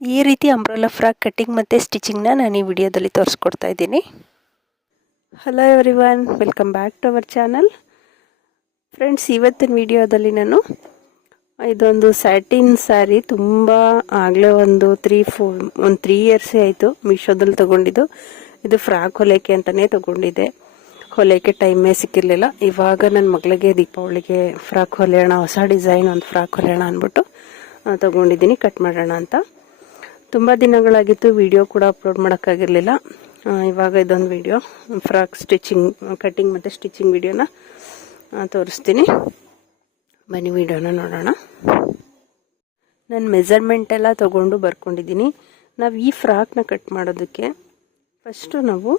ಈ ರೀತಿ umbrella frock cutting ಮತ್ತು ಸ್ಟಿಚಿಂಗ್ನ ನಾನು ಈ ವಿಡಿಯೋದಲ್ಲಿ ತೋರಿಸ್ಕೊಡ್ತಾ ಇದ್ದೀನಿ. Hello everyone, welcome back to our channel. Friends, ಇವತ್ತಿನ ವಿಡಿಯೋದಲ್ಲಿ ನಾನು ಇದೊಂದು ಸ್ಯಾಟಿನ್ ಸ್ಯಾರಿ ತುಂಬ ಆಗಲೇ ಒಂದು 3 ಇಯರ್ಸ್ ಆಯಿತು ಮೀಶೋದಲ್ಲಿ ತೊಗೊಂಡಿದ್ದು. ಇದು ಫ್ರಾಕ್ ಹೊಲಿಕೆ ಅಂತಲೇ ತೊಗೊಂಡಿದ್ದೆ. ಹೊಲಿಕೆ ಟೈಮೇ ಸಿಕ್ಕಿರಲಿಲ್ಲ. ಇವಾಗ ನನ್ನ ಮಗಳಿಗೆ ದೀಪಾವಳಿಗೆ ಫ್ರಾಕ್ ಹೊಲಿಯೋಣ, ಹೊಸ ಡಿಸೈನ್ ಒಂದು ಫ್ರಾಕ್ ಹೊಲಿಯೋಣ ಅಂದ್ಬಿಟ್ಟು ತೊಗೊಂಡಿದ್ದೀನಿ, ಕಟ್ ಮಾಡೋಣ ಅಂತ. ತುಂಬ ದಿನಗಳಾಗಿತ್ತು, ವಿಡಿಯೋ ಕೂಡ ಅಪ್ಲೋಡ್ ಮಾಡೋಕ್ಕಾಗಿರಲಿಲ್ಲ. ಇವಾಗ ಇದೊಂದು ವಿಡಿಯೋ ಫ್ರಾಕ್ ಸ್ಟಿಚಿಂಗ್, ಕಟ್ಟಿಂಗ್ ಮತ್ತು ಸ್ಟಿಚಿಂಗ್ ವಿಡಿಯೋನ ತೋರಿಸ್ತೀನಿ. ಬನ್ನಿ ವಿಡಿಯೋನ ನೋಡೋಣ. ನಾನು ಮೆಜರ್ಮೆಂಟ್ ಎಲ್ಲ ತೊಗೊಂಡು ಬರ್ಕೊಂಡಿದ್ದೀನಿ. ನಾವು ಈ ಫ್ರಾಕ್ನ ಕಟ್ ಮಾಡೋದಕ್ಕೆ ಫಸ್ಟು ನಾವು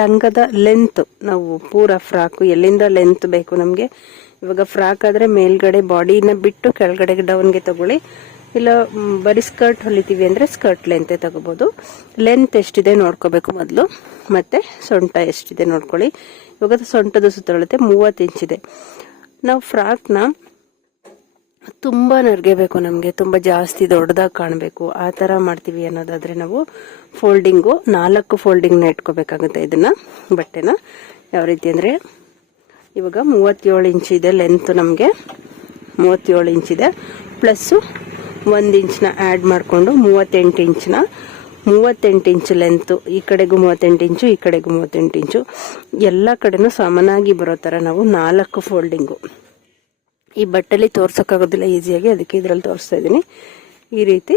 ಲಂಗದ ಲೆಂತ್, ನಾವು ಪೂರ ಫ್ರಾಕು ಎಲ್ಲಿಂದ ಲೆಂತ್ ಬೇಕು ನಮಗೆ. ಇವಾಗ ಫ್ರಾಕ್ ಆದರೆ ಮೇಲ್ಗಡೆ ಬಾಡಿನ ಬಿಟ್ಟು ಕೆಳಗಡೆ ಡೌನ್ಗೆ ತಗೊಳ್ಳಿ. ಇಲ್ಲ ಬರೀ ಸ್ಕರ್ಟ್ ಹೊಲಿತೀವಿ ಅಂದರೆ ಸ್ಕರ್ಟ್ ಲೆಂತೆ ತಗೋಬೋದು. ಲೆಂತ್ ಎಷ್ಟಿದೆ ನೋಡ್ಕೋಬೇಕು ಮೊದಲು, ಮತ್ತು ಸೊಂಟ ಎಷ್ಟಿದೆ ನೋಡ್ಕೊಳ್ಳಿ. ಇವಾಗ ಸೊಂಟದ ಸುತ್ತಳತೆ 30 ಇಂಚಿದೆ. ನಾವು ಫ್ರಾಕ್ನ ತುಂಬ ನರ್ಗೆಬೇಕು, ನಮಗೆ ತುಂಬ ಜಾಸ್ತಿ ದೊಡ್ಡದಾಗಿ ಕಾಣಬೇಕು, ಆ ಥರ ಮಾಡ್ತೀವಿ ಅನ್ನೋದಾದರೆ ನಾವು ಫೋಲ್ಡಿಂಗು 4 ಫೋಲ್ಡಿಂಗ್ನ ಇಟ್ಕೋಬೇಕಾಗುತ್ತೆ. ಇದನ್ನು ಬಟ್ಟೆನ ಯಾವ ರೀತಿ ಅಂದರೆ, ಇವಾಗ 37 ಇಂಚಿದೆ ಲೆಂತ್, ನಮಗೆ 37 ಇಂಚಿದೆ. ಪ್ಲಸ್ಸು 1 ಇಂಚ್ನ ಆ್ಯಡ್ ಮಾಡಿಕೊಂಡು 38 ಇಂಚ್ ಲೆಂತು. ಈ ಕಡೆಗೂ 38 ಇಂಚು, ಈ ಕಡೆಗೂ 38 ಇಂಚು, ಎಲ್ಲ ಕಡೆನೂ ಸಮಾನಾಗಿ ಬರೋ ಥರ ನಾವು 4 ಫೋಲ್ಡಿಂಗು. ಈ ಬಟ್ಟೆಲಿ ತೋರ್ಸೋಕ್ಕಾಗೋದಿಲ್ಲ ಈಸಿಯಾಗಿ, ಅದಕ್ಕೆ ಇದರಲ್ಲಿ ತೋರಿಸ್ತಾ ಇದ್ದೀನಿ. ಈ ರೀತಿ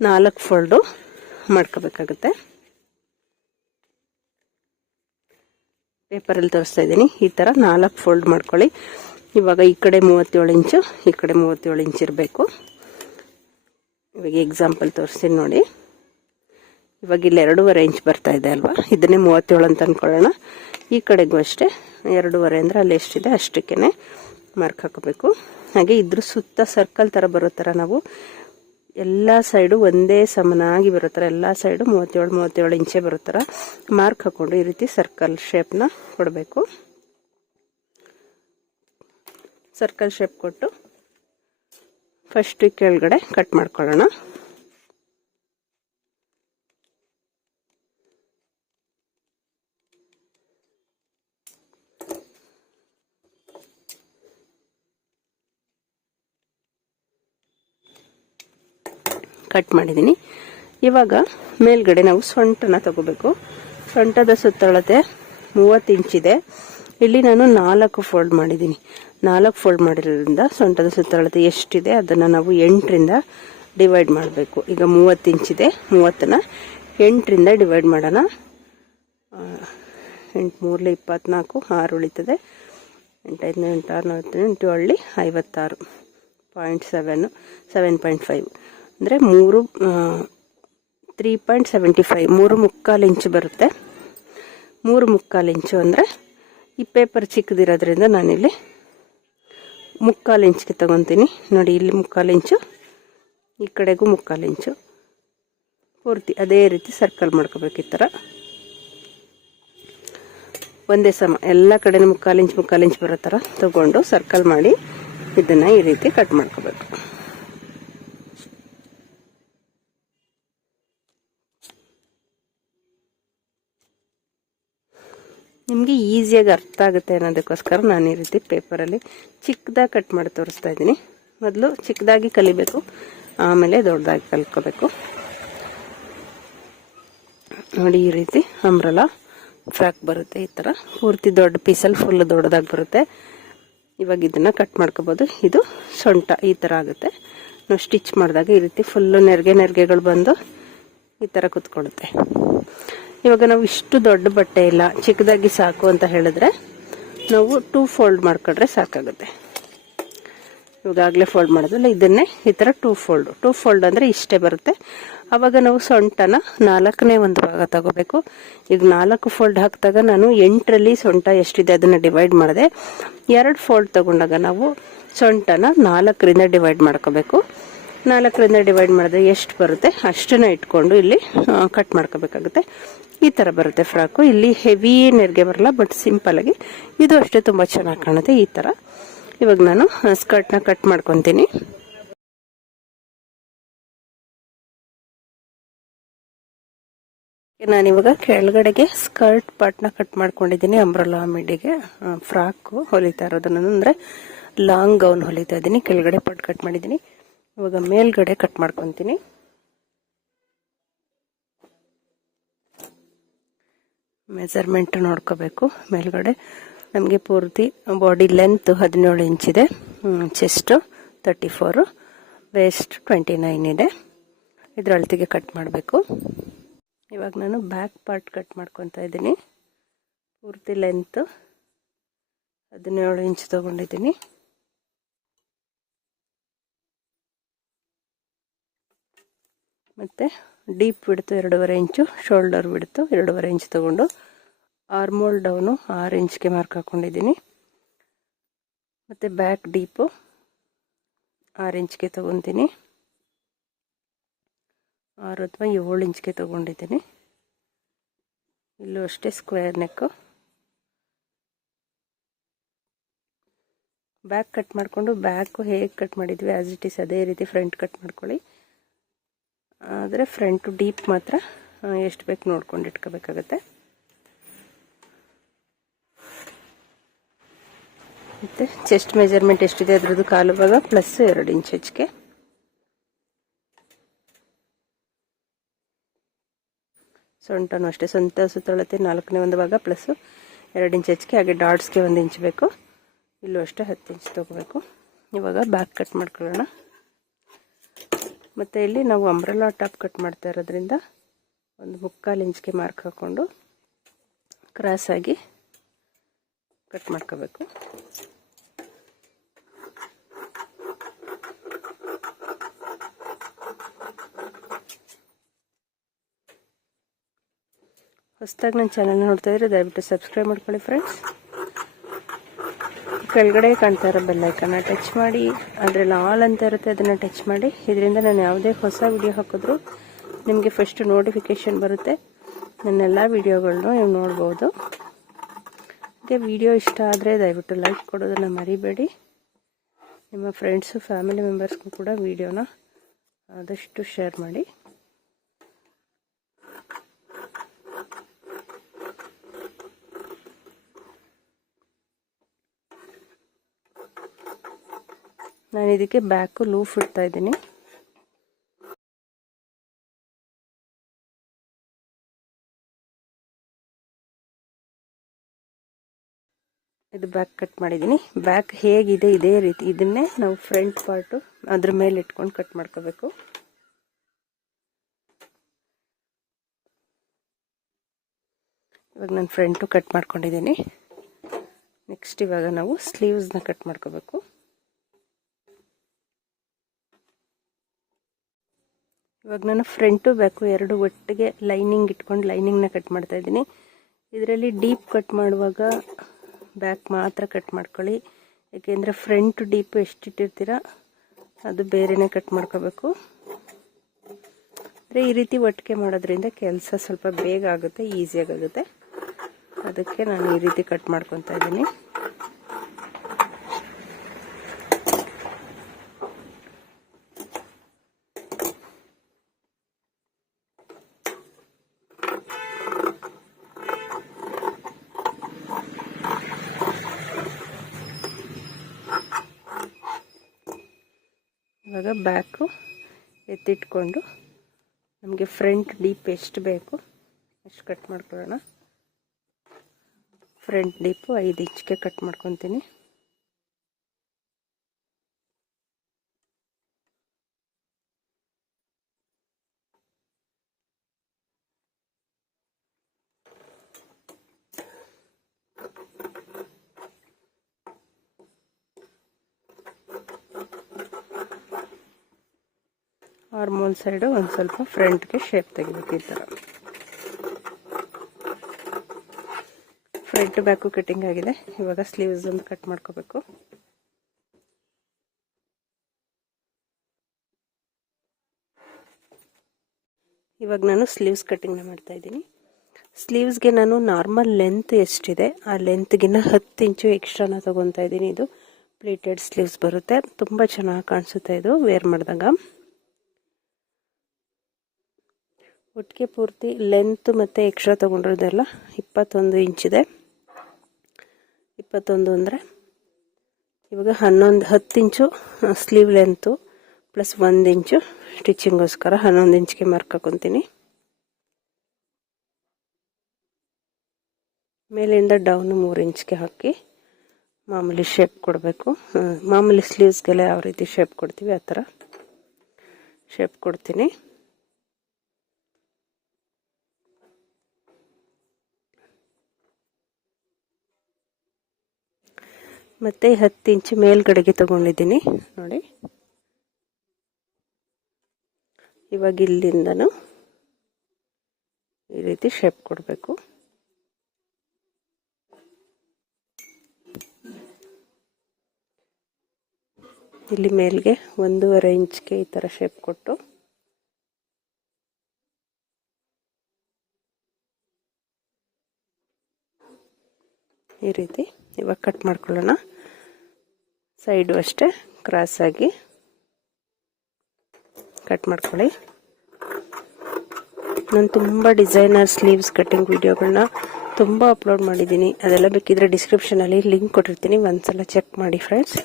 4 ಫೋಲ್ಡು ಮಾಡ್ಕೋಬೇಕಾಗುತ್ತೆ. ಪೇಪರಲ್ಲಿ ತೋರಿಸ್ತಾ ಇದ್ದೀನಿ. ಈ ಥರ 4 ಫೋಲ್ಡ್ ಮಾಡ್ಕೊಳ್ಳಿ. ಇವಾಗ ಈ ಕಡೆ 37 ಇಂಚು, ಈ ಕಡೆ 37 ಇಂಚ್ ಇರಬೇಕು. ಇವಾಗ ಎಕ್ಸಾಂಪಲ್ ತೋರಿಸ್ತೀನಿ ನೋಡಿ. ಇವಾಗ ಇಲ್ಲಿ 2.5 ಇಂಚ್ ಬರ್ತಾ ಇದೆ ಅಲ್ವಾ, ಇದನ್ನೇ 37 ಅಂತ ಅಂದ್ಕೊಳ್ಳೋಣ. ಈ ಕಡೆಗೂ ಅಷ್ಟೇ 2.5 ಅಂದರೆ ಅಲ್ಲಿ ಎಷ್ಟಿದೆ ಅಷ್ಟಕ್ಕೇ ಮಾರ್ಕ್ ಹಾಕೋಬೇಕು. ಹಾಗೆ ಇದ್ರ ಸುತ್ತ ಸರ್ಕಲ್ ಥರ ಬರೋ ಥರ ನಾವು ಎಲ್ಲ ಸೈಡು ಒಂದೇ ಸಮನಾಗಿ ಬರೋ ಥರ, ಎಲ್ಲ ಸೈಡು 37 ಇಂಚೇ ಬರೋ ಥರ ಮಾರ್ಕ್ ಹಾಕ್ಕೊಂಡು ಈ ರೀತಿ ಸರ್ಕಲ್ ಶೇಪ್ನ ಕೊಡಬೇಕು. ಸರ್ಕಲ್ ಶೇಪ್ ಕೊಟ್ಟು ಫಸ್ಟ್ ಕೆಳಗಡೆ ಕಟ್ ಮಾಡ್ಕೊಳ್ಳೋಣ. ಕಟ್ ಮಾಡಿದ್ದೀನಿ. ಇವಾಗ ಮೇಲ್ಗಡೆ ನಾವು ಸೊಂಟನ ತಗೋಬೇಕು. ಸೊಂಟದ ಸುತ್ತಳತೆ 30 ಇಂಚಿದೆ. ಇಲ್ಲಿ ನಾನು 4 ಫೋಲ್ಡ್ ಮಾಡಿದ್ದೀನಿ. 4 ಫೋಲ್ಡ್ ಮಾಡಿರೋದ್ರಿಂದ ಸೊಂಟದ ಸುತ್ತಳತೆ ಎಷ್ಟಿದೆ ಅದನ್ನು ನಾವು 8ರಿಂದ ಡಿವೈಡ್ ಮಾಡಬೇಕು. ಈಗ 30 ಇಂಚಿದೆ, 30ನ 8ರಿಂದ ಡಿವೈಡ್ ಮಾಡೋಣ. 8 3 24, 6 ಉಳಿತದೆ. 8 5 8 6 8 8 56.7 7.5 ಅಂದರೆ 3.75 3.25 ಇಂಚು ಬರುತ್ತೆ. 3.25 ಇಂಚು ಅಂದರೆ ಈ ಪೇಪರ್ ಚಿಕ್ಕದಿರೋದ್ರಿಂದ ನಾನಿಲ್ಲಿ 3/4 ಇಂಚ್ಗೆ ತಗೊತೀನಿ ನೋಡಿ. ಇಲ್ಲಿ 3/4 ಇಂಚು, ಈ ಕಡೆಗೂ 3/4 ಇಂಚು, ಪೂರ್ತಿ ಅದೇ ರೀತಿ ಸರ್ಕಲ್ ಮಾಡ್ಕೋಬೇಕು. ಈ ಥರ ಒಂದೇ ಸಮ ಎಲ್ಲ ಕಡೆನೂ 3/4 ಇಂಚ್ ಬರೋ ಥರ ತಗೊಂಡು ಸರ್ಕಲ್ ಮಾಡಿ ಇದನ್ನು ಈ ರೀತಿ ಕಟ್ ಮಾಡ್ಕೋಬೇಕು. ನಿಮಗೆ ಈಸಿಯಾಗಿ ಅರ್ಥ ಆಗುತ್ತೆ ಅನ್ನೋದಕ್ಕೋಸ್ಕರ ನಾನು ಈ ರೀತಿ ಪೇಪರಲ್ಲಿ ಚಿಕ್ಕದಾಗಿ ಕಟ್ ಮಾಡಿ ತೋರಿಸ್ತಾ ಇದ್ದೀನಿ. ಮೊದಲು ಚಿಕ್ಕದಾಗಿ ಕಲಿಬೇಕು, ಆಮೇಲೆ ದೊಡ್ಡದಾಗಿ ಕಲ್ತ್ಕೋಬೇಕು. ನೋಡಿ, ಈ ರೀತಿ ಅಂಬ್ರೆಲಾ ಫ್ರಾಕ್ ಬರುತ್ತೆ. ಈ ಥರ ಪೂರ್ತಿ ದೊಡ್ಡ ಪೀಸಲ್ಲಿ ಫುಲ್ ದೊಡ್ಡದಾಗಿ ಬರುತ್ತೆ. ಇವಾಗ ಇದನ್ನು ಕಟ್ ಮಾಡ್ಕೋಬೋದು. ಇದು ಸೊಂಟ ಈ ಥರ ಆಗುತ್ತೆ. ನಾವು ಸ್ಟಿಚ್ ಮಾಡಿದಾಗ ಈ ರೀತಿ ಫುಲ್ಲು ನೆರಿಗೆಗಳು ಬಂದು ಈ ಥರ ಕೂತ್ಕೊಳ್ಳುತ್ತೆ. ಇವಾಗ ನಾವು ಇಷ್ಟು ದೊಡ್ಡ ಬಟ್ಟೆ ಇಲ್ಲ, ಚಿಕ್ಕದಾಗಿ ಸಾಕು ಅಂತ ಹೇಳಿದ್ರೆ ನಾವು 2 ಫೋಲ್ಡ್ ಮಾಡ್ಕೊಂಡ್ರೆ ಸಾಕಾಗುತ್ತೆ. ಇವಾಗಲೇ ಫೋಲ್ಡ್ ಮಾಡೋದಲ್ಲ, ಇದನ್ನೇ ಈ ಥರ 2 ಫೋಲ್ಡ್ ಅಂದರೆ ಇಷ್ಟೇ ಬರುತ್ತೆ. ಆವಾಗ ನಾವು ಸೊಂಟನ 4ನೇ ಒಂದು ಭಾಗ ತಗೋಬೇಕು. ಈಗ 4 ಫೋಲ್ಡ್ ಹಾಕಿದಾಗ ನಾನು 8ರಲ್ಲಿ ಸೊಂಟ ಎಷ್ಟಿದೆ ಅದನ್ನು ಡಿವೈಡ್ ಮಾಡಿದೆ. 2 ಫೋಲ್ಡ್ ತಗೊಂಡಾಗ ನಾವು ಸೊಂಟನ 4ರಿಂದ ಡಿವೈಡ್ ಮಾಡ್ಕೋಬೇಕು. 4ರಿಂದ ಡಿವೈಡ್ ಮಾಡಿದ್ರೆ ಎಷ್ಟು ಬರುತ್ತೆ ಅಷ್ಟನ್ನ ಇಟ್ಕೊಂಡು ಇಲ್ಲಿ ಕಟ್ ಮಾಡ್ಕೋಬೇಕಾಗುತ್ತೆ. ಈ ಥರ ಬರುತ್ತೆ ಫ್ರಾಕು. ಇಲ್ಲಿ ಹೆವಿ ನೆರಿಗೆ ಬರಲ್ಲ, ಬಟ್ ಸಿಂಪಲ್ ಆಗಿ ಇದು ಅಷ್ಟೇ ತುಂಬ ಚೆನ್ನಾಗಿ ಕಾಣುತ್ತೆ. ಈ ಥರ ಇವಾಗ ನಾನು ಸ್ಕರ್ಟ್ನ ಕಟ್ ಮಾಡ್ಕೊತೀನಿ. ನಾನಿವಾಗ ಕೆಳಗಡೆಗೆ ಸ್ಕರ್ಟ್ ಪಾರ್ಟ್ನ ಕಟ್ ಮಾಡ್ಕೊಂಡಿದ್ದೀನಿ. ಅಂಬ್ರೆಲಾ ಮಿಡಿಗೆ ಫ್ರಾಕು ಹೊಲಿತಾ ಇರೋದು ನಾನು, ಅಂದರೆ ಲಾಂಗ್ ಗೌನ್ ಹೊಲಿತಾ ಇದ್ದೀನಿ. ಕೆಳಗಡೆ ಪಾರ್ಟ್ ಕಟ್ ಮಾಡಿದ್ದೀನಿ. ಇವಾಗ ಮೇಲ್ಗಡೆ ಕಟ್ ಮಾಡ್ಕೊತೀನಿ. ಮೆಜರ್ಮೆಂಟ್ ನೋಡ್ಕೋಬೇಕು. ಮೇಲ್ಗಡೆ ನಮಗೆ ಪೂರ್ತಿ ಬಾಡಿ ಲೆಂತ್ 17 ಇಂಚಿದೆ, ಚೆಸ್ಟು 34, ವೇಸ್ಟ್ 29 ಇದೆ. ಇದ್ರ ಅಳತೆಗೆ ಕಟ್ ಮಾಡಬೇಕು. ಇವಾಗ ನಾನು ಬ್ಯಾಕ್ ಪಾರ್ಟ್ ಕಟ್ ಮಾಡ್ಕೊತಾ ಇದ್ದೀನಿ. ಪೂರ್ತಿ ಲೆಂತ್ 17 ಇಂಚ್ ತಗೊಂಡಿದ್ದೀನಿ. ಮತ್ತು ಡೀಪ್ ಬಿಡ್ತು 2.5 ಇಂಚು, ಶೋಲ್ಡರ್ ಬಿಡ್ತು 2.5 ಇಂಚ್ ತಗೊಂಡು ಆರ್ಮೋಲ್ ಡೌನು 6 ಇಂಚ್ಗೆ ಮಾರ್ಕ್ ಹಾಕ್ಕೊಂಡಿದ್ದೀನಿ. ಮತ್ತು ಬ್ಯಾಕ್ ಡೀಪು 6 ಇಂಚ್ಗೆ ತೊಗೊತೀನಿ, 6 ಅಥವಾ 7 ಇಂಚ್ಗೆ ತೊಗೊಂಡಿದ್ದೀನಿ. ಇಲ್ಲೂ ಅಷ್ಟೇ ಸ್ಕ್ವೇರ್ ನೆಕ್ಕು. ಬ್ಯಾಕ್ ಕಟ್ ಮಾಡಿಕೊಂಡು ಬ್ಯಾಕು ಹೇಗೆ ಕಟ್ ಮಾಡಿದ್ವಿ ಆ್ಯಸ್ ಇಟ್ ಈಸ್ ಅದೇ ರೀತಿ ಫ್ರಂಟ್ ಕಟ್ ಮಾಡ್ಕೊಳ್ಳಿ. ಆದರೆ ಫ್ರಂಟು ಡೀಪ್ ಮಾತ್ರ ಎಷ್ಟು ಬೇಕು ನೋಡ್ಕೊಂಡು ಇಟ್ಕೋಬೇಕಾಗತ್ತೆ. ಮತ್ತು ಚೆಸ್ಟ್ ಮೆಜರ್ಮೆಂಟ್ ಎಷ್ಟಿದೆ ಅದರದ್ದು ಕಾಲು ಭಾಗ ಪ್ಲಸ್ 2 ಇಂಚ್ ಹೆಚ್ಚಿಗೆ. ಸೊಂಟನೂ ಅಷ್ಟೇ, ಸೊಂಟ ಸುತ್ತಳತೆ 4ನೇ ಒಂದು ಭಾಗ ಪ್ಲಸ್ 2 ಇಂಚ್ ಹೆಚ್ಚಿಗೆ. ಹಾಗೆ ಡಾಟ್ಸ್ಗೆ 1 ಇಂಚ್ ಬೇಕು. ಇಲ್ಲೂ ಅಷ್ಟೇ 10 ಇಂಚ್ ತೊಗೋಬೇಕು. ಇವಾಗ ಬ್ಯಾಕ್ ಕಟ್ ಮಾಡ್ಕೊಳ್ಳೋಣ. ಮತ್ತು ಇಲ್ಲಿ ನಾವು ಅಂಬ್ರೆಲಾ ಟಾಪ್ ಕಟ್ ಮಾಡ್ತಾ ಇರೋದ್ರಿಂದ 1/4 ಇಂಚ್ಗೆ ಮಾರ್ಕ್ ಹಾಕ್ಕೊಂಡು ಕ್ರಾಸಾಗಿ ಕಟ್ ಮಾಡ್ಕೋಬೇಕು. ಹೊಸದಾಗಿ ನನ್ನ ಚಾನಲ್ನ ನೋಡ್ತಾ ಇದ್ರೆ ದಯವಿಟ್ಟು ಸಬ್ಸ್ಕ್ರೈಬ್ ಮಾಡ್ಕೊಳ್ಳಿ ಫ್ರೆಂಡ್ಸ್. ಕೆಳಗಡೆ ಕಾಣ್ತಾ ಇರೋ ಬೆಲ್ಲೈಕನ್ನ ಟಚ್ ಮಾಡಿ, ಅದರಲ್ಲಿ ಆಲ್ ಅಂತ ಇರುತ್ತೆ, ಅದನ್ನು ಟಚ್ ಮಾಡಿ. ಇದರಿಂದ ನಾನು ಯಾವುದೇ ಹೊಸ ವಿಡಿಯೋ ಹಾಕಿದ್ರೂ ನಿಮಗೆ ಫಸ್ಟ್ ನೋಟಿಫಿಕೇಷನ್ ಬರುತ್ತೆ. ನನ್ನೆಲ್ಲ ವಿಡಿಯೋಗಳನ್ನೂ ನೀವು ನೋಡ್ಬೋದು. ಹಾಗೆ ವಿಡಿಯೋ ಇಷ್ಟ ಆದರೆ ದಯವಿಟ್ಟು ಲೈಕ್ ಕೊಡೋದನ್ನು ಮರಿಬೇಡಿ. ನಿಮ್ಮ ಫ್ರೆಂಡ್ಸು ಫ್ಯಾಮಿಲಿ ಮೆಂಬರ್ಸ್ಗೂ ಕೂಡ ವಿಡಿಯೋನ ಆದಷ್ಟು ಶೇರ್ ಮಾಡಿ. ನಾನು ಇದಕ್ಕೆ ಬ್ಯಾಕು ಲೂಫ್ ಇಡ್ತಾ ಇದ್ದೀನಿ. ಇದು ಬ್ಯಾಕ್ ಕಟ್ ಮಾಡಿದ್ದೀನಿ. ಬ್ಯಾಕ್ ಹೇಗಿದೆ ಇದೇ ರೀತಿ ಇದನ್ನೇ ನಾವು ಫ್ರಂಟ್ ಪಾರ್ಟು ಅದ್ರ ಮೇಲೆ ಇಟ್ಕೊಂಡು ಕಟ್ ಮಾಡ್ಕೋಬೇಕು. ಇವಾಗ ನಾನು ಫ್ರಂಟು ಕಟ್ ಮಾಡ್ಕೊಂಡಿದ್ದೀನಿ. ನೆಕ್ಸ್ಟ್ ಇವಾಗ ನಾವು ಸ್ಲೀವ್ಸ್ನ ಕಟ್ ಮಾಡ್ಕೋಬೇಕು. ಇವಾಗ ನಾನು ಫ್ರಂಟು ಬ್ಯಾಕು ಎರಡು ಒಟ್ಟಿಗೆ ಲೈನಿಂಗ್ ಇಟ್ಕೊಂಡು ಲೈನಿಂಗ್ನ ಕಟ್ ಮಾಡ್ತಾ ಇದ್ದೀನಿ. ಇದರಲ್ಲಿ ಡೀಪ್ ಕಟ್ ಮಾಡುವಾಗ ಬ್ಯಾಕ್ ಮಾತ್ರ ಕಟ್ ಮಾಡ್ಕೊಳ್ಳಿ. ಏಕೆಂದರೆ ಫ್ರಂಟ್ ಡೀಪು ಎಷ್ಟಿಟ್ಟಿರ್ತೀರ ಅದು ಬೇರೆನೇ ಕಟ್ ಮಾಡ್ಕೋಬೇಕು. ಅಂದರೆ ಈ ರೀತಿ ಒಟ್ಟಿಗೆ ಮಾಡೋದ್ರಿಂದ ಕೆಲಸ ಸ್ವಲ್ಪ ಬೇಗ ಆಗುತ್ತೆ, ಈಸಿಯಾಗುತ್ತೆ. ಅದಕ್ಕೆ ನಾನು ಈ ರೀತಿ ಕಟ್ ಮಾಡ್ಕೊತಾ ಇದ್ದೀನಿ. ಇವಾಗ ಬ್ಯಾಕು ಎತ್ತಿಟ್ಕೊಂಡು ನಮಗೆ ಫ್ರಂಟ್ ಡೀಪ್ ಎಷ್ಟು ಬೇಕು ಅಷ್ಟು ಕಟ್ ಮಾಡ್ಕೊಳ್ಳೋಣ. ಫ್ರಂಟ್ ಡೀಪು 5 ಇಂಚ್ಗೆ ಕಟ್ ಮಾಡ್ಕೊತೀನಿ. ಆರ್ಮೋಲ್ ಸೈಡು ಒಂದು ಸ್ವಲ್ಪ ಫ್ರಂಟ್ಗೆ ಶೇಪ್ ತೆಗಿಬೇಕು. ಈ ಥರ ಫ್ರಂಟ್ ಬ್ಯಾಕು ಕಟ್ಟಿಂಗ್ ಆಗಿದೆ. ಇವಾಗ ಸ್ಲೀವ್ಸ್ ಒಂದು ಕಟ್ ಮಾಡ್ಕೋಬೇಕು. ಇವಾಗ ನಾನು ಸ್ಲೀವ್ಸ್ ಕಟ್ಟಿಂಗ್ನ ಮಾಡ್ತಾ ಇದ್ದೀನಿ. ಸ್ಲೀವ್ಸ್ಗೆ ನಾನು ನಾರ್ಮಲ್ ಲೆಂತ್ ಎಷ್ಟಿದೆ ಆ ಲೆಂತ್ಗಿನ್ನ 10 ಇಂಚು ಎಕ್ಸ್ಟ್ರಾನ ತೊಗೊತಾ ಇದ್ದೀನಿ. ಇದು ಪ್ಲೇಟೆಡ್ ಸ್ಲೀವ್ಸ್ ಬರುತ್ತೆ, ತುಂಬ ಚೆನ್ನಾಗಿ ಕಾಣಿಸುತ್ತೆ ಇದು ವೇರ್ ಮಾಡಿದಾಗ. ಒಟ್ಟಿಗೆ ಪೂರ್ತಿ ಲೆಂತ್ ಮತ್ತು ಎಕ್ಸ್ಟ್ರಾ ತೊಗೊಂಡಿರೋದೆಲ್ಲ 21 ಇಂಚಿದೆ. 21 ಅಂದರೆ ಇವಾಗ 10 ಇಂಚು ಸ್ಲೀವ್ ಲೆಂತು ಪ್ಲಸ್ 1 ಇಂಚು ಸ್ಟಿಚಿಂಗೋಸ್ಕರ 11 ಇಂಚ್ಗೆ ಮಾರ್ಕ್ ಹಾಕೊತೀನಿ. ಮೇಲಿಂದ ಡೌನು 3 ಇಂಚ್ಗೆ ಹಾಕಿ ಮಾಮೂಲಿ ಶೇಪ್ ಕೊಡಬೇಕು. ಮಾಮೂಲಿ ಸ್ಲೀವ್ಸ್ಗೆಲ್ಲ ಯಾವ ರೀತಿ ಶೇಪ್ ಕೊಡ್ತೀವಿ ಆ ಥರ ಶೇಪ್ ಕೊಡ್ತೀನಿ. ಮತ್ತು 10 ಇಂಚು ಮೇಲ್ಗಡೆಗೆ ತಗೊಂಡಿದ್ದೀನಿ ನೋಡಿ. ಇವಾಗ ಇಲ್ಲಿಂದನೂ ಈ ರೀತಿ ಶೇಪ್ ಕೊಡಬೇಕು. ಇಲ್ಲಿ ಮೇಲ್ಗೆ 1.5 ಇಂಚ್ಗೆ ಈ ಥರ ಶೇಪ್ ಕೊಟ್ಟು ಈ ರೀತಿ ಇವಾಗ ಕಟ್ ಮಾಡ್ಕೊಳ್ಳೋಣ. ಸೈಡು ಅಷ್ಟೇ ಕ್ರಾಸ್ ಆಗಿ ಕಟ್ ಮಾಡ್ಕೊಳ್ಳಿ. ನಾನು ತುಂಬ ಡಿಸೈನರ್ ಸ್ಲೀವ್ಸ್ ಕಟ್ಟಿಂಗ್ ವಿಡಿಯೋಗಳನ್ನ ತುಂಬ ಅಪ್ಲೋಡ್ ಮಾಡಿದ್ದೀನಿ. ಅದೆಲ್ಲ ಬೇಕಿದ್ರೆ ಡಿಸ್ಕ್ರಿಪ್ಷನಲ್ಲಿ ಲಿಂಕ್ ಕೊಟ್ಟಿರ್ತೀನಿ, ಒಂದ್ಸಲ ಚೆಕ್ ಮಾಡಿ ಫ್ರೆಂಡ್ಸ್.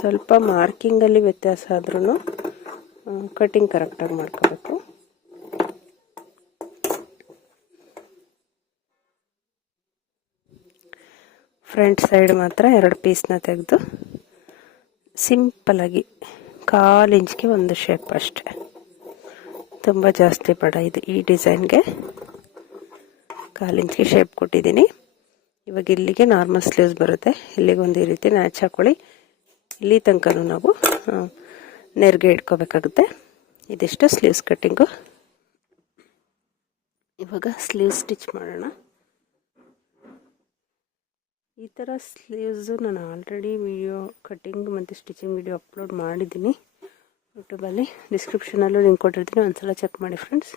ಸ್ವಲ್ಪ ಮಾರ್ಕಿಂಗಲ್ಲಿ ವ್ಯತ್ಯಾಸ ಆದ್ರೂ ಕಟಿಂಗ್ ಕರೆಕ್ಟಾಗಿ ಮಾಡ್ಕೋಬೇಕು. ಫ್ರಂಟ್ ಸೈಡ್ ಮಾತ್ರ 2 ಪೀಸ್ನ ತೆಗೆದು ಸಿಂಪಲಾಗಿ 1/4 ಇಂಚ್ಗೆ ಒಂದು ಶೇಪ್ ಅಷ್ಟೆ, ತುಂಬ ಜಾಸ್ತಿ ಬೇಡ. ಇದು ಈ ಡಿಸೈನ್ಗೆ 1/4 ಇಂಚ್ಗೆ ಶೇಪ್ ಕೊಟ್ಟಿದ್ದೀನಿ. ಇವಾಗ ಇಲ್ಲಿಗೆ ನಾರ್ಮಲ್ ಸ್ಲೀವ್ಸ್ ಬರುತ್ತೆ. ಇಲ್ಲಿಗೆ ಒಂದು ಈ ರೀತಿ ನ್ಯಾಚ್ ಹಾಕೊಳ್ಳಿ. ಇಲ್ಲಿ ತನಕ ನಾವು ನೆರಿಗೆ ಇಟ್ಕೋಬೇಕಾಗುತ್ತೆ. ಇದಿಷ್ಟು ಸ್ಲೀವ್ಸ್ ಕಟ್ಟಿಂಗು. ಇವಾಗ ಸ್ಲೀವ್ ಸ್ಟಿಚ್ ಮಾಡೋಣ. ಈ ಥರ ಸ್ಲೀವ್ಸು ನಾನು ಆಲ್ರೆಡಿ ವಿಡಿಯೋ ಕಟ್ಟಿಂಗ್ ಮತ್ತು ಸ್ಟಿಚಿಂಗ್ ವಿಡಿಯೋ ಅಪ್ಲೋಡ್ ಮಾಡಿದ್ದೀನಿ ಯೂಟ್ಯೂಬಲ್ಲಿ. ಡಿಸ್ಕ್ರಿಪ್ಷನಲ್ಲೂ ಲಿಂಕ್ ಕೊಟ್ಟಿರ್ತೀನಿ, ಒಂದ್ಸಲ ಚೆಕ್ ಮಾಡಿ ಫ್ರೆಂಡ್ಸ್.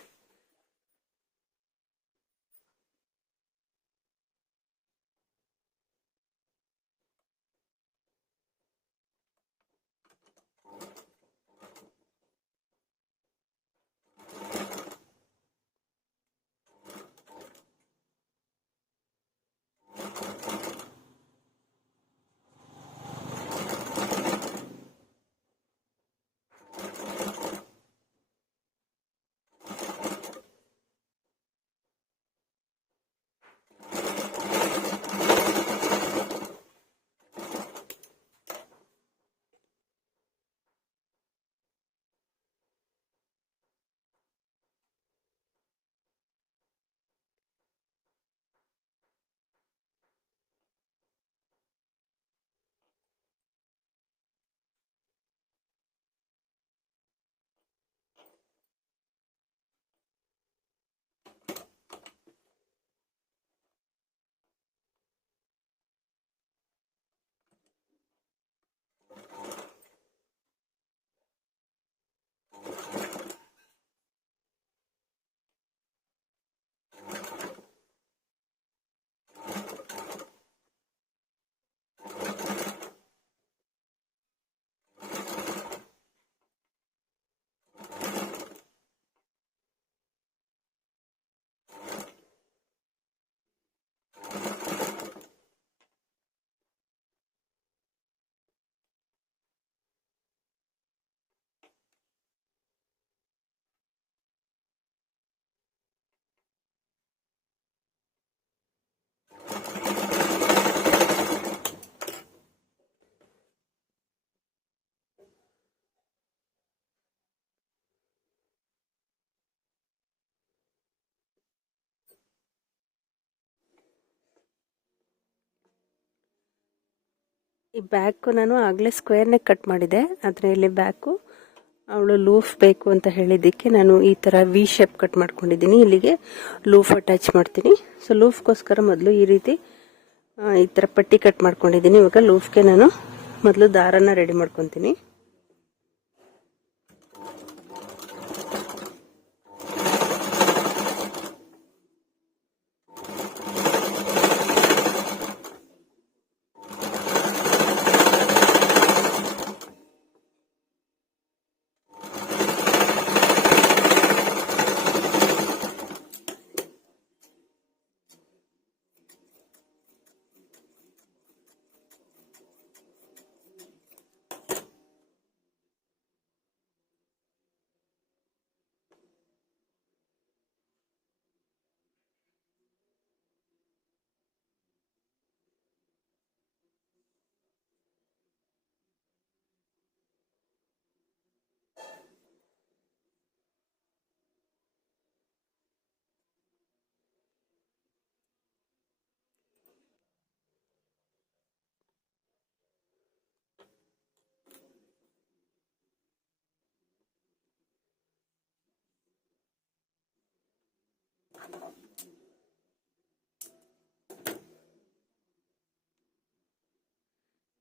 ಈ ಬ್ಯಾಕು ನಾನು ಆಗಲೇ ಸ್ಕ್ವೇರ್ ನೆಕ್ ಕಟ್ ಮಾಡಿದೆ, ಆದರೆ ಇಲ್ಲಿ ಬ್ಯಾಕು ಅವಳು ಲೂಫ್ ಬೇಕು ಅಂತ ಹೇಳಿದ್ದಕ್ಕೆ ನಾನು ಈ ಥರ ವಿ ಶೇಪ್ ಕಟ್ ಮಾಡ್ಕೊಂಡಿದ್ದೀನಿ. ಇಲ್ಲಿಗೆ ಲೂಫ್ ಅಟ್ಯಾಚ್ ಮಾಡ್ತೀನಿ. ಸೊ ಲೂಫ್ಗೋಸ್ಕರ ಮೊದಲು ಈ ರೀತಿ ಈ ಥರ ಪಟ್ಟಿ ಕಟ್ ಮಾಡ್ಕೊಂಡಿದ್ದೀನಿ. ಇವಾಗ ಲೂಫ್ಗೆ ನಾನು ಮೊದಲು ದಾರನ ರೆಡಿ ಮಾಡ್ಕೊತೀನಿ.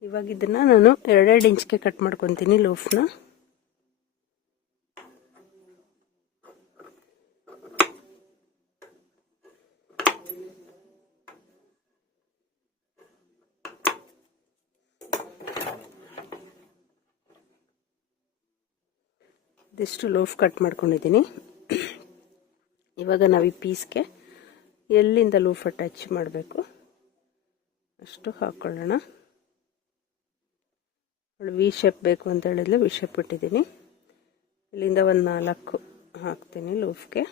ಇವಾಗ ಇದನ್ನು ನಾನು 2 ಇಂಚ್ಗೆ ಕಟ್ ಮಾಡ್ಕೊತೀನಿ ಲೂಫ್ನ. ಇದಿಷ್ಟು ಲೂಫ್ ಕಟ್ ಮಾಡ್ಕೊಂಡಿದ್ದೀನಿ. ಇವಾಗ ನಾವು ಈ ಪೀಸ್ಗೆ ಎಲ್ಲಿಂದ ಲೂಫ್ ಅಟ್ಯಾಚ್ ಮಾಡಬೇಕು ಅಷ್ಟು ಹಾಕ್ಕೊಳ್ಳೋಣ. ವಿ ಶೇಪ್ ಬೇಕು ಅಂತ ಹೇಳಿದ್ಲು, ವಿ ಶೇಪ್ ಇಟ್ಟಿದ್ದೀನಿ. ಇಲ್ಲಿಂದ ಒಂದು 4 ಹಾಕ್ತೀನಿ ಲೂಫ್ಗೆ.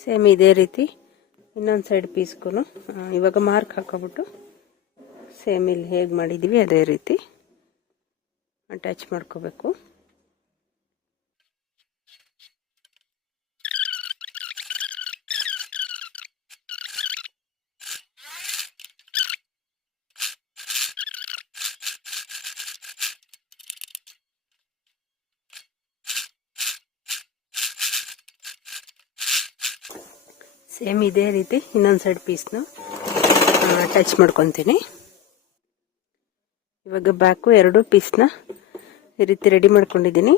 ಸೇಮ್ ಇದೇ ರೀತಿ ಇನ್ನೊಂದು ಸೈಡ್ ಪೀಸ್ಗೂ ಇವಾಗ ಮಾರ್ಕ್ ಹಾಕೋಬಿಟ್ಟು ಸೇಮ್ ಇಲ್ಲಿ ಹೇಗೆ ಮಾಡಿದ್ದೀವಿ ಅದೇ ರೀತಿ ಅಟ್ಯಾಚ್ ಮಾಡ್ಕೋಬೇಕು. ಸೇಮ್ ಇದೇ ರೀತಿ ಇನ್ನೊಂದು ಸೈಡ್ ಪೀಸ್ನ ಅಟ್ಯಾಚ್ ಮಾಡ್ಕೊತೀನಿ. ಇವಾಗ ಬ್ಯಾಕು 2 ಪೀಸ್ನ ಈ ರೀತಿ ರೆಡಿ ಮಾಡ್ಕೊಂಡಿದ್ದೀನಿ.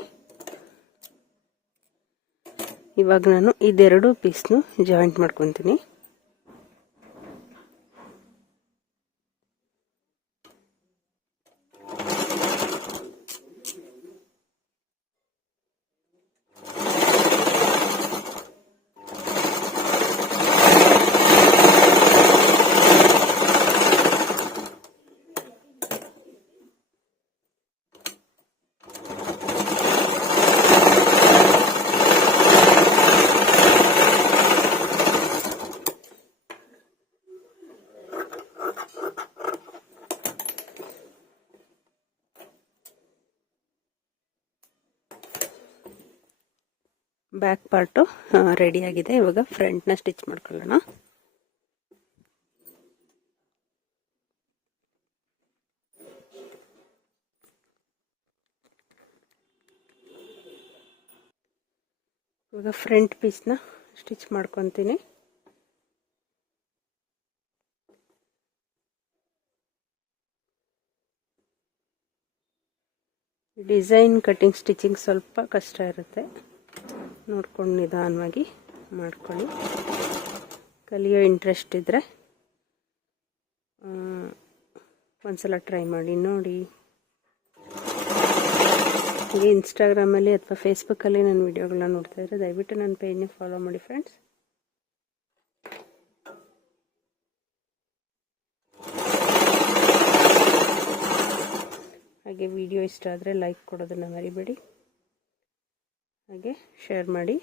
ಇವಾಗ ನಾನು ಇದೆರಡು ಪೀಸ್ನು ಜಾಯಿಂಟ್ ಮಾಡ್ಕೊತೀನಿ. ಬ್ಯಾಕ್ ಪಾರ್ಟು ರೆಡಿ ಆಗಿದೆ. ಇವಾಗ ಫ್ರಂಟ್ನ ಸ್ಟಿಚ್ ಮಾಡ್ಕೊಳ್ಳೋಣ. ಇವಾಗ ಫ್ರಂಟ್ ಪೀಸ್ನ ಸ್ಟಿಚ್ ಮಾಡ್ಕೊತೀನಿ. ಡಿಸೈನ್ ಕಟಿಂಗ್ ಸ್ಟಿಚಿಂಗ್ ಸ್ವಲ್ಪ ಕಷ್ಟ ಇರುತ್ತೆ, ನೋಡ್ಕೊಂಡು ನಿಧಾನವಾಗಿ ಮಾಡ್ಕೊಳ್ಳಿ. ಕಲಿಯೋ ಇಂಟ್ರೆಸ್ಟ್ ಇದ್ದರೆ ಒಂದ್ಸಲ ಟ್ರೈ ಮಾಡಿ ನೋಡಿ. ಹಾಗೆ ಇನ್ಸ್ಟಾಗ್ರಾಮಲ್ಲಿ ಅಥವಾ ಫೇಸ್ಬುಕ್ಕಲ್ಲಿ ನನ್ನ ವಿಡಿಯೋಗಳನ್ನ ನೋಡ್ತಾ ಇದ್ದರೆ ದಯವಿಟ್ಟು ನನ್ನ ಪೇಜ್ನ ಫಾಲೋ ಮಾಡಿ ಫ್ರೆಂಡ್ಸ್. ಹಾಗೆ ವಿಡಿಯೋ ಇಷ್ಟ ಆದರೆ ಲೈಕ್ ಕೊಡೋದನ್ನು ಮರಿಬೇಡಿ, ಹಾಗೆ ಶೇರ್ ಮಾಡಿ.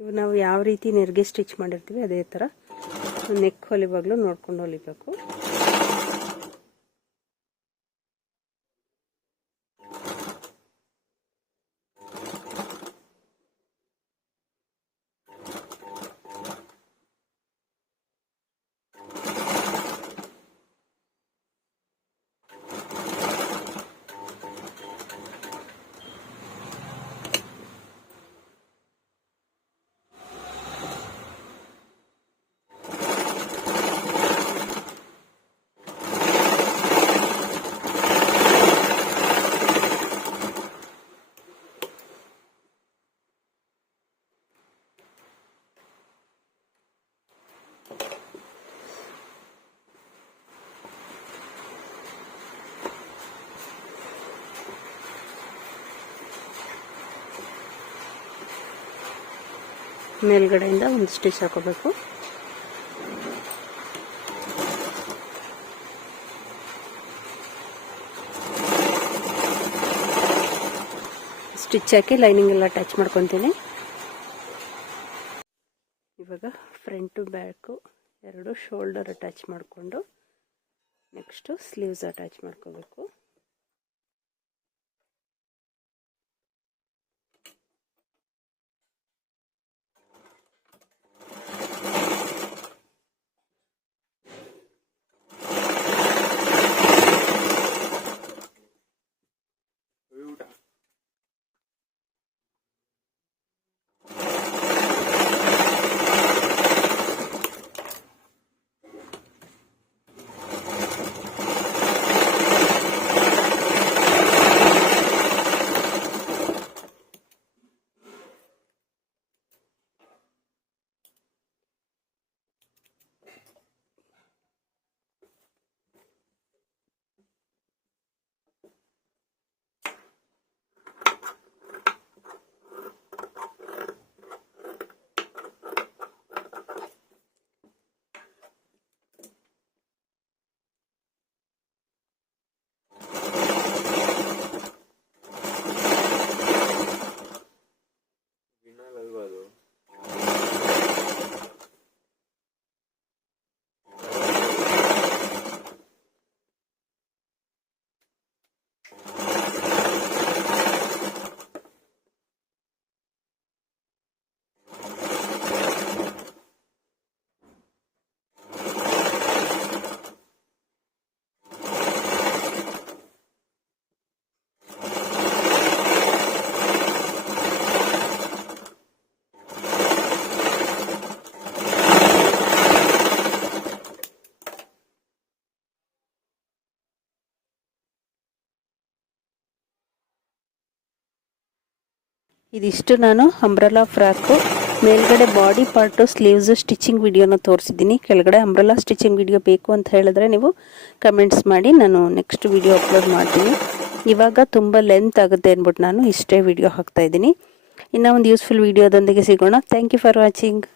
ಇವು ನಾವು ಯಾವ ರೀತಿ ನೆರಿಗೆ ಸ್ಟಿಚ್ ಮಾಡಿರ್ತೀವಿ ಅದೇ ಥರ ನೆಕ್ ಹೊಲಿವಾಗಲೂ ನೋಡ್ಕೊಂಡು ಹೊಲಿಬೇಕು. ಮೇಲ್ಗಡೆಯಿಂದ ಒಂದು ಸ್ಟಿಚ್ ಹಾಕೋಬೇಕು. ಸ್ಟಿಚ್ ಹಾಕಿ ಲೈನಿಂಗ್ ಎಲ್ಲ ಅಟ್ಯಾಚ್ ಮಾಡ್ಕೊತೀನಿ. ಇವಾಗ ಫ್ರಂಟು ಬ್ಯಾಕು ಎರಡು ಶೋಲ್ಡರ್ ಅಟ್ಯಾಚ್ ಮಾಡಿಕೊಂಡು ನೆಕ್ಸ್ಟು ಸ್ಲೀವ್ಸ್ ಅಟ್ಯಾಚ್ ಮಾಡ್ಕೋಬೇಕು. ಇದಿಷ್ಟು ನಾನು ಅಂಬ್ರೆಲಾ ಫ್ರಾಕು ಮೇಲ್ಗಡೆ ಬಾಡಿ ಪಾರ್ಟು ಸ್ಲೀವ್ಸು ಸ್ಟಿಚಿಂಗ್ ವಿಡಿಯೋನ ತೋರಿಸಿದ್ದೀನಿ. ಕೆಳಗಡೆ ಅಂಬ್ರೆಲಾ ಸ್ಟಿಚಿಂಗ್ ವಿಡಿಯೋ ಬೇಕು ಅಂತ ಹೇಳಿದ್ರೆ ನೀವು ಕಮೆಂಟ್ಸ್ ಮಾಡಿ, ನಾನು ನೆಕ್ಸ್ಟ್ ವಿಡಿಯೋ ಅಪ್ಲೋಡ್ ಮಾಡ್ತೀನಿ. ಇವಾಗ ತುಂಬ ಲೆಂತ್ ಆಗುತ್ತೆ ಅಂದ್ಬಿಟ್ಟು ನಾನು ಇಷ್ಟೇ ವಿಡಿಯೋ ಹಾಕ್ತಾಯಿದ್ದೀನಿ. ಇನ್ನೂ ಒಂದು ಯೂಸ್ಫುಲ್ ವಿಡಿಯೋದೊಂದಿಗೆ ಸಿಗೋಣ. Thank you for watching.